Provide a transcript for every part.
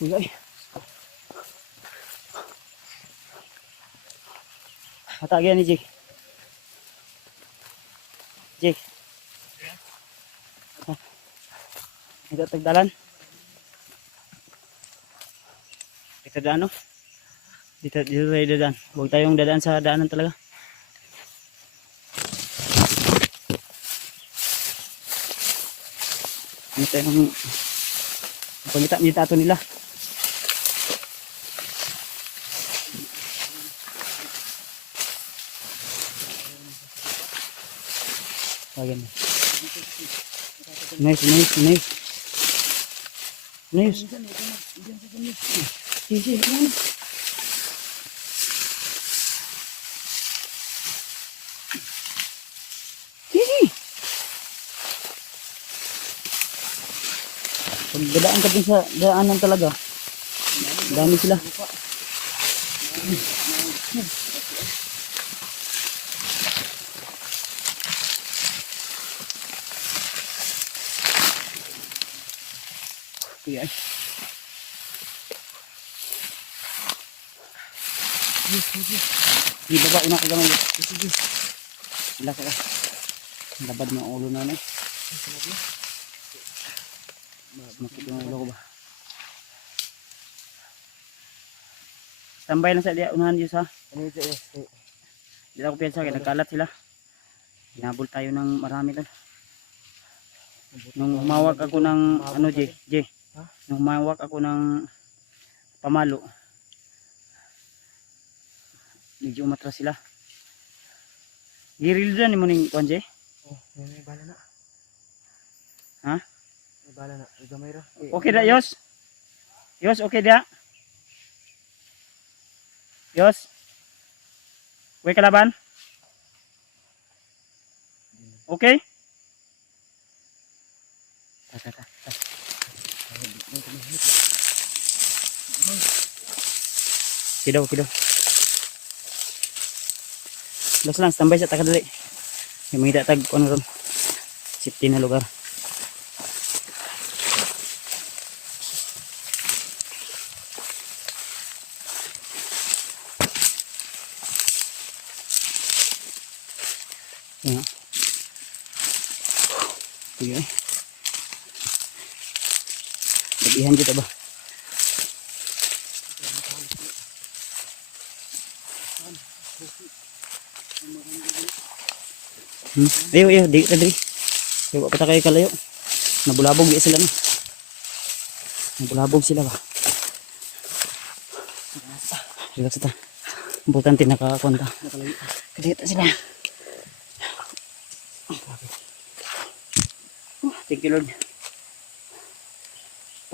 Uy, matagyan ni Jake. Jake. Ito tagdalan. Ito daan, no? Dito tayo dadaan. Huwag tayong dadaan sa daanan talaga. Ano tayo ng pagkita nito ato nila. Ayan. Nice. Pag dadaan ka din sa daanan talaga, dami sila. Kuya ay. Di baba una ka gamay. Sige. Relax ka. Labad ng ulo na na. Makikita yung ulo ko ba? Tambay lang sa diya unahan Diyos ha. Hindi ako piyansa kaya nagkalat sila. Hinabol tayo ng marami doon. Nung humawak ako ng ano J. Nung humawak ako ng pamalo. Medyo umatras sila. Giril dyan mo ning kuan J? Oh, may bala na. Ha? May bala na. Gamay ra. Okay da Yos? Yos okay da? Yos? Way kalaban? Okay? Ta. Kidaw. Las lang, standby sa takadali. Yung mga tag ano ron. Safety na lugar. Yan. Sige. Labihan dito ba? Ayo, di kadri. Yo pa ta kay kalayo. Nabulabog di sila no. Nabulabog sila ba? Relax ta. Importante nakakonta. Kadita sila. Thank you Lord.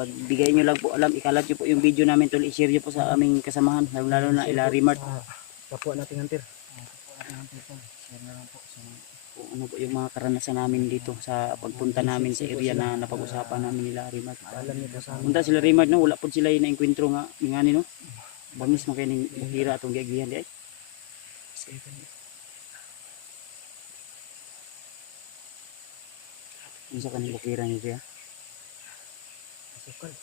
Pagbigay nyo lang po alam, ikalat nyo po yung video namin tol, i-share nyo po sa aming kasamahan, lalo na ila Rimart. Kapwa nating hunter. Share na lang po sa ano po yung mga karanasan namin dito sa pagpunta namin sa area na napag-usapan namin nila Rimart. Alam nito sa amin. Punta sila Rimart no, wala po sila yung na-enkwentro nga ngani no. Bangis mo kayo ng bukira atong giagihan di ay. Unsa kanang bukira ni siya? Sukal.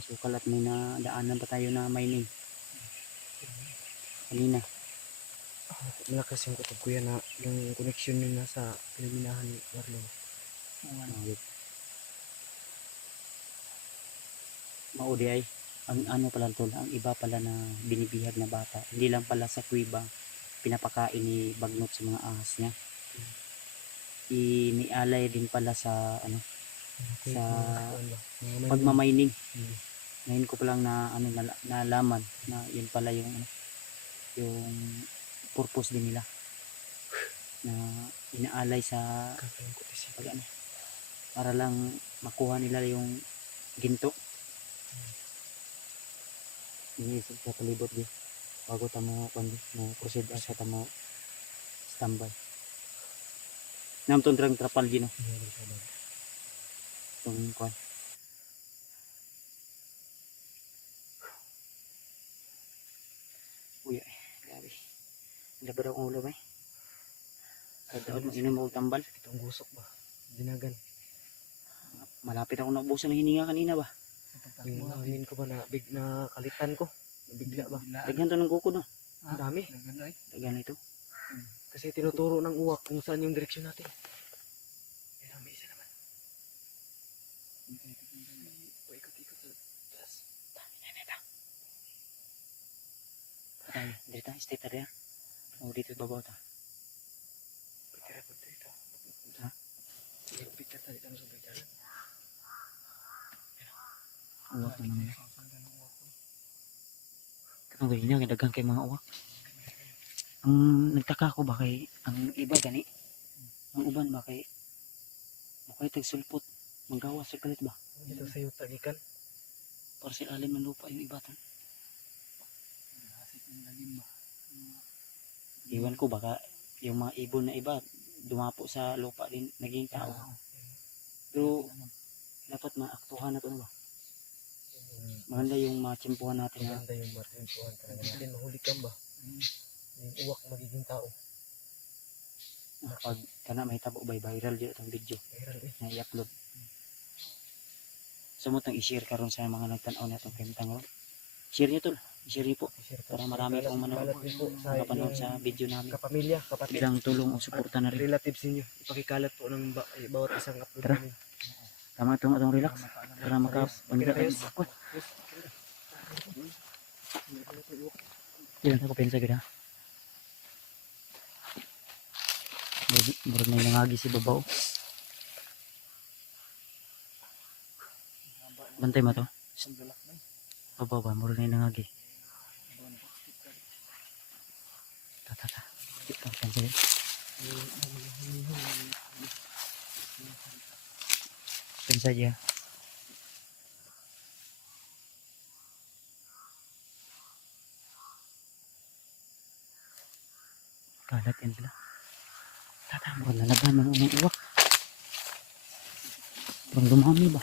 Sukal at may nadaanan pa tayo na mining. Kanina. Malakas yung kutob kuya na yung connection nila sa pinaminahan ni Marlon. Maudi ay ang ano pala tol, ang iba pala na binibihag na bata. Hindi lang pala sa kuweba pinapakain ni Bagnot sa mga ahas niya. Inialay din pala sa ano sa pagmamining. Ngayon ko palang na ano nalaman na yun pala yung ano, yung purpose din nila na inaalay sa pag ano, para lang makuha nila yung ginto. Iniisip sa palibot di bago tamo mo proceed sa tamo standby. Namton drang trapal di no. Itong kwan. Uy, grabe. Labar akong ulo ba eh. Daod mo inom akong tambal. Itong gusok ba? Dinagan. Malapit ako naubusan ng hininga kanina ba. Yung hangin ko ba na kalitan ko. Nabigla ba? Daghan to ng kuko no. Ang dami. Daghan ito. Kasi tinuturo ng uwak kung saan yung direksyon natin. Kaya may isa naman. Paikot-ikot sa taas. Patay, dito stay tayo. O dito babaw ta. Pagkira po dito. Ha? Pagkira tayo dito sa jalan. Uwak naman. Katong ganyan, daghang kay mga uwak. Ang nagtaka ko ba kay ang iba gani, ang uban ba kay tagsulpot, magawas sa kalit ba? Dito sa yuta gikan. Para sa alim ng lupa yung iba to. Iwan ko baka yung mga ibon na iba dumapo sa lupa din naging tao. Pero dapat maaktuhan na to ba? Maganda yung matsimpuhan natin na Maganda yung matimpuhan talaga natin. Mahulikan ba? Yung uwak magiging tao. pag kana may tabo by viral dito itong video Viral eh. na i-upload. Sumot ang i-share karon sa mga nagtanaw na itong kemtang ron. Share nyo tol, i-share nyo po I-share para marami pong kalat din po sa makapanood inyong sa video namin. kapamilya, kapatid, Bilang tulong o suporta na rin. relatives ninyo. Ipakikalat po ng bawat isang upload Tara. namin. Tama itong relax para makapagda tayo. Yan ako pensa gina. Murag na nangagi si babaw. Bantay mo to. Babaw ba? Murag na nangagi. Ta. Ito pensa gina. Pensa dia. Kalat yan sila. Tatamon na laban ng umang uwak. Parang dumami ba?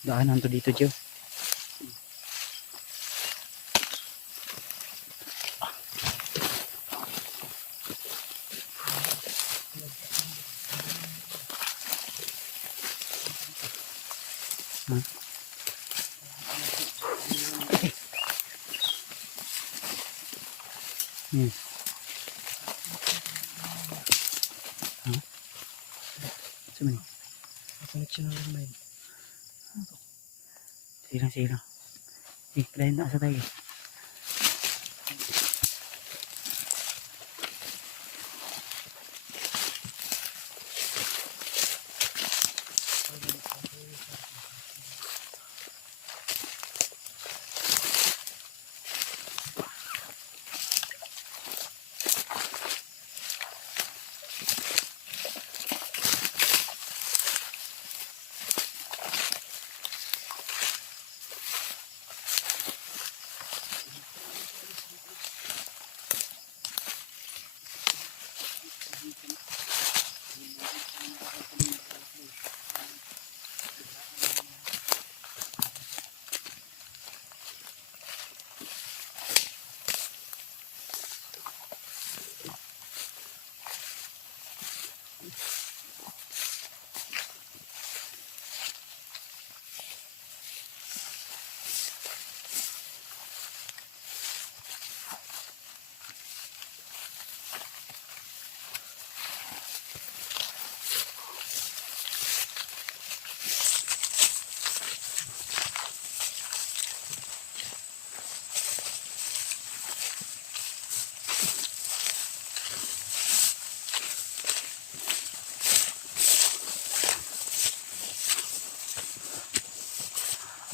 Daanan to dito, Joe. Sumani. Connection ng landline. Sirang. Lain na sa tayo.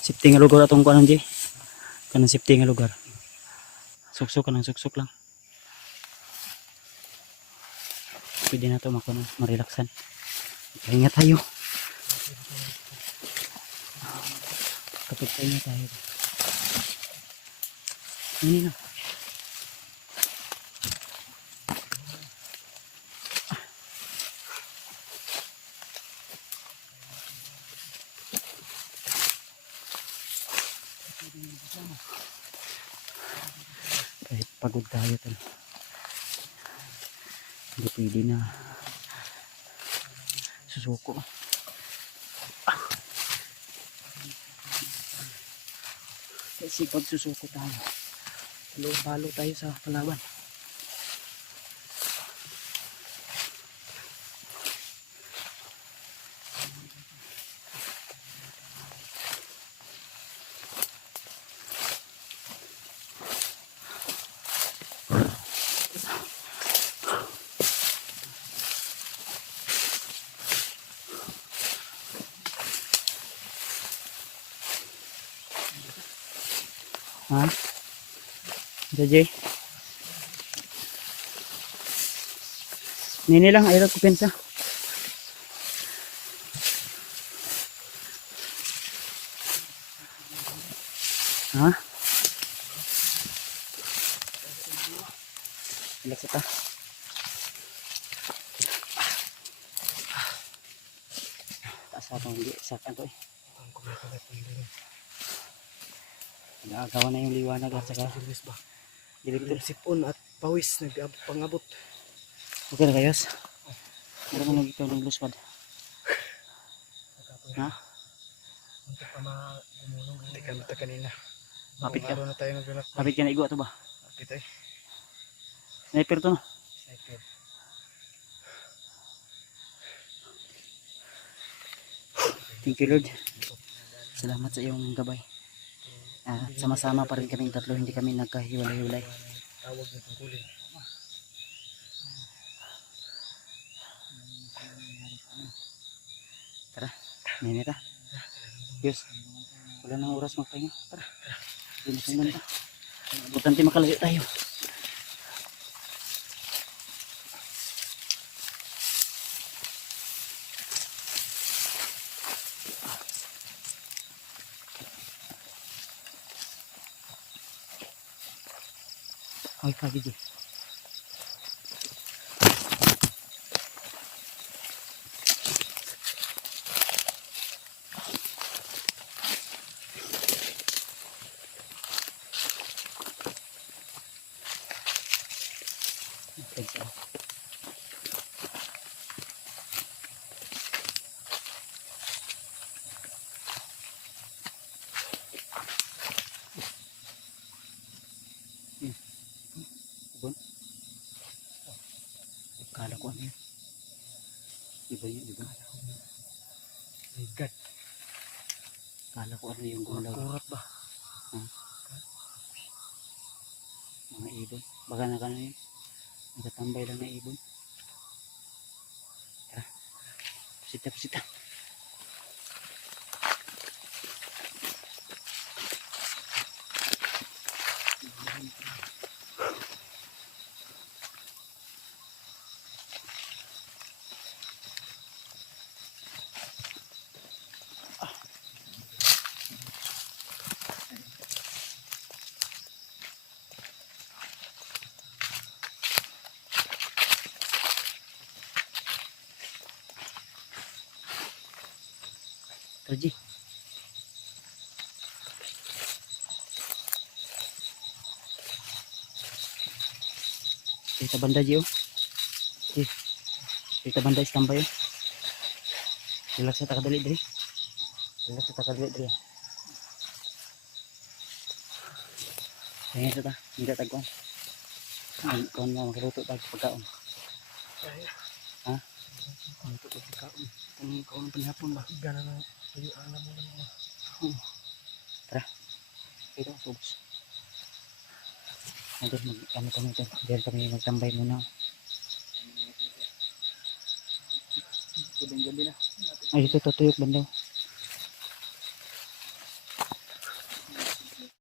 Safety nga lugar atong kuan Jay. Kanang safety nga lugar. Suksok ka ng suksok lang. Pwede na ito marilaksan. Pahinga tayo. Kapag pahinga tayo. Ini na. Kahit pagod tayo tol. Hindi pwede na susuko. Kasi pag susuko tayo, palo tayo sa kalaban. Ha? JJ? Nini lang, ayaw ko pensa. Ha? Relax ito. Taas ako, hindi. Sakan to eh. Nagagawa na yung liwanag at saka Direktor sipon at pawis nagpangabot. okay na kayos? Meron ka nag ikaw ng luspad. Ha? Teka mata kanina. Mapit ka. Na tayo naglalak. Mapit ka na igo ito ba? Mapit ay. Sniper to no? Sniper. Thank you Lord. Salamat sa iyong gabay. Sama-sama pa rin kaming tatlo, hindi kami nagkahiwalay-hiwalay. Tawag ng tungkulin. Tara, ninita. Diyos, wala nang oras magpahinga. Tara, sinusundan pa. Importante makalayo tayo. Ay, kagigi. Kala ko ano yun. Iba yun, iba. My God. Kala ko ano yung gulaw. Kurat ba? Mga ibon. Baka nakano yun. Nakatambay lang na ibon. Tara. Pusita, pusita. Terji. Kita banda Ji oh. Kita banda istambay oh. Relax sa takadali diri. Relax sa takadali diri. Kaya sa ta, hindi tagkon. Kon mo magluto tag pagkaon. Ha? Ito ko pagkaon. Kung kaon panihapon ba? Gana na tuyo ang mo lang. Tara. Ito subs. Nanti kami ito. Diyan kami magtambay muna. Ay, dito tutuyok bandaw.